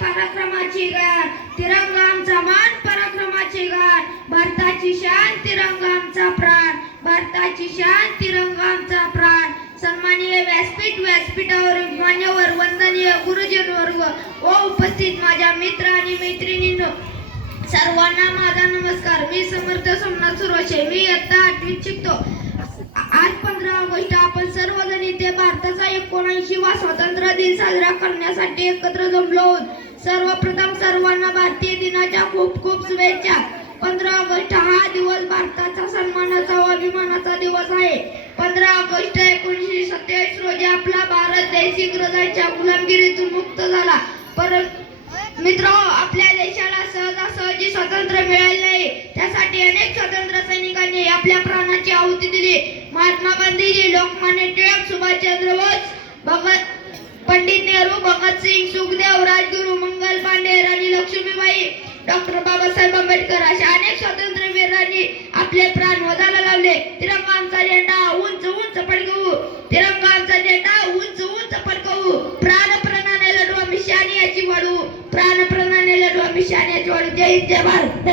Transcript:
पराक्रमाची गाण तिरंगा आमचा मान पराक्रमाची गाण भारताची शान तिरंगा आमचा प्राण. भारताची शान तिरंगा आमचा प्राण. सन्माननीय व्यासपीठ व्यासपीठावर मान्यवर वंदनीय गुरुजन वर्ग व उपस्थित माझ्या मित्र आणि मैत्रिणींनो. सर्वांना माझा नमस्कार. मी समर्थ सोमनाथ सुरोशे. मी इयत्ता आठवीत शिकतो. आज पंधरा ऑगस्ट आपण सर्वजण इथे भारताचा एकोणऐंशी वा स्वातंत्र्य दिन साजरा करण्यासाठी एकत्र जमलो आहोत. सर्वप्रथम सर्वांना भारतीय दिनाच्या खूप खूप शुभेच्छा. पंधरा ऑगस्ट हा दिवस भारताचा सन्मानाचा व अभिमानाचा दिवस आहे. पंधरा ऑगस्ट एकोणीसशे सत्तेचाळीस रोजी आपला भारत देश इंग्रजांच्या गुलामगिरीतून मुक्त झाला. परंतु मित्र आपल्या देशाला सहजासहजी स्वातंत्र्य मिळाले नाही त्यासाठी अनेक स्वातंत्र्य सैनिकांनी आपल्या प्राणाची आहुती दिली. महात्मा गांधीजी लोकमान्य टिळक सुभाषचंद्र बोस भगत पंडित नेहरू भगतसिंग सुखदेव डॉक्टर बाबासाहेब आंबेडकर अशा अनेक स्वातंत्र्यवीरांनी आपले प्राण वजाला लावले. तिरंगा आमचा झेंडा उंच उंच फडकवू. तिरंगा आमचा झेंडा उंच उंच फडकवू. प्राण प्रणाने लढू आम्ही याची वाढू. प्राण प्रणाने लढू आम्ही याची वाढू. जय हिंद जय भारत.